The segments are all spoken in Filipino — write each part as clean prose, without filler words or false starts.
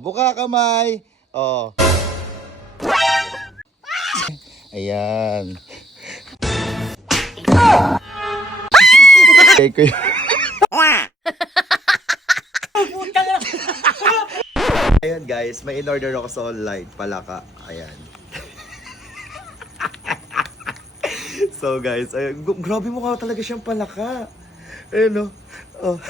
Buka kamay. Ayan. Okay, kuya. Ayan guys, may in-order ako sa online, palaka. Ayan. So guys, grabe mukha talaga siyang palaka. Ayun oh.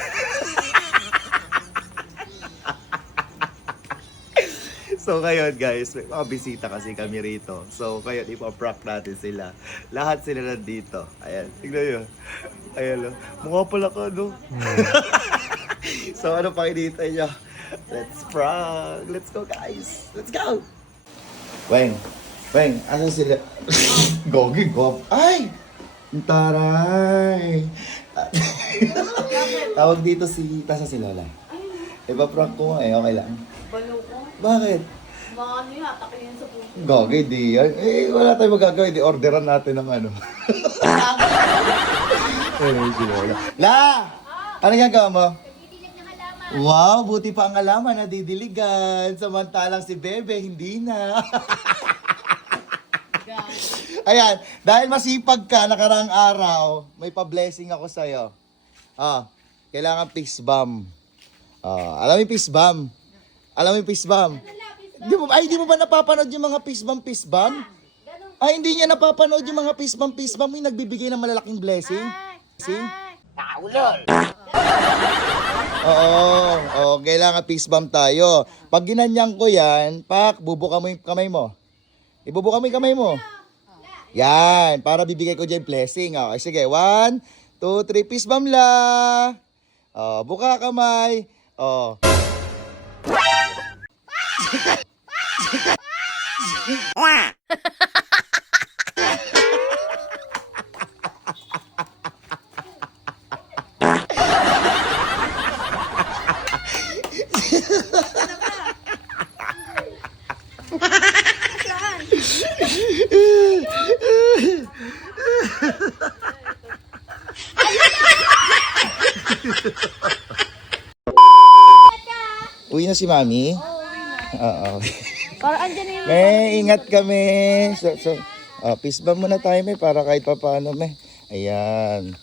So ngayon guys, may mga bisita kasi kami rito. So ngayon ipaprank natin sila. Lahat sila nandito. Ayan, tignan nyo. Ayan o. Mukha pala ka, no? So ano pang hinihintay nyo? Let's prank! Let's go guys! Let's go! Weng! Asan sila? Gogi, gop! Ay! Taray! Tawag dito tasa si Lola. Ipaprank ko nga okay lang. Balo ko. Bakit? Mga ano yun, atakin sa puso. Gogi, di yan. Wala tayong magagawin. Di orderan natin ng ano. Si Lola. La! Ano gagawa mo? Didilig ng halaman. Wow, buti pa ang halaman nadidiligan. Samantalang si Bebe, hindi na. Ayan, dahil masipag ka nakaraang araw, may pa-blessing ako sa'yo. Kailangan peace bomb. Alam mo yung peace bomb? Di mo ba napapanood yung mga peace bomb? Ay, hindi niya napapanood yung mga peace bomb yung nagbibigay ng malalaking blessing. See? Oo, kailangan peace bomb tayo. Pag ginanyan ko yan, bubuka mo yung kamay mo. Ibubuka mo yung kamay mo. Yan, para bibigay ko dyan blessing. Okay, sige, 1, 2, 3, peace bomb la. Buka kamay. Uwi na si Mami? Oo. Para andyan na yung... May ingat kami. Peace bomb muna tayo, may, para kahit pa paano, may. Ayan.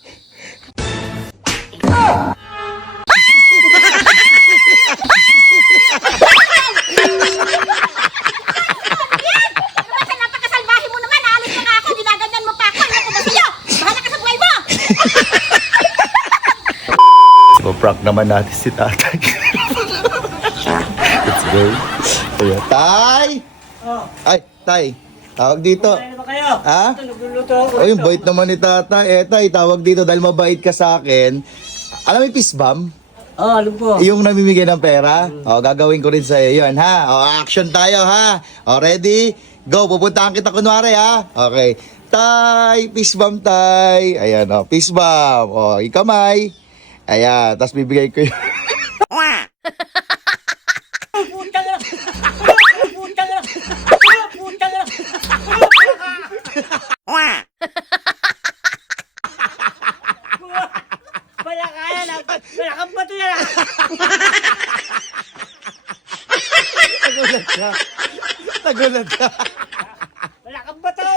Napakasalbahe mo naman, alis mo nga ako, dinaganyan mo pa ako, ano ko ba sa'yo? Bahala ka sa buhay mo! So, prank naman natin si tatay. Let's go. Ayan. Tay! Ay, Tay. Tawag dito. Ano ba kayo? Ha? Nagluluto ako. Ay, bait naman ni tatay. Tay, tawag dito dahil mabait ka sa akin. Alam mo yung peace bomb? Alam po. Yung namimigay ng pera? Gagawin ko rin sa'yo yun, ha? Action tayo, ha? Ready? Go, pupuntahan kita kunwari, ha? Okay. Tay, peace bomb, tay. Ayan, peace bomb. Ikamay. Ayan, tapos bibigay ko yun. Putang na! Putang na! Putang na! Wala kaya na! Wala kang bato na lang! Tagulat ka. Wala kang bato!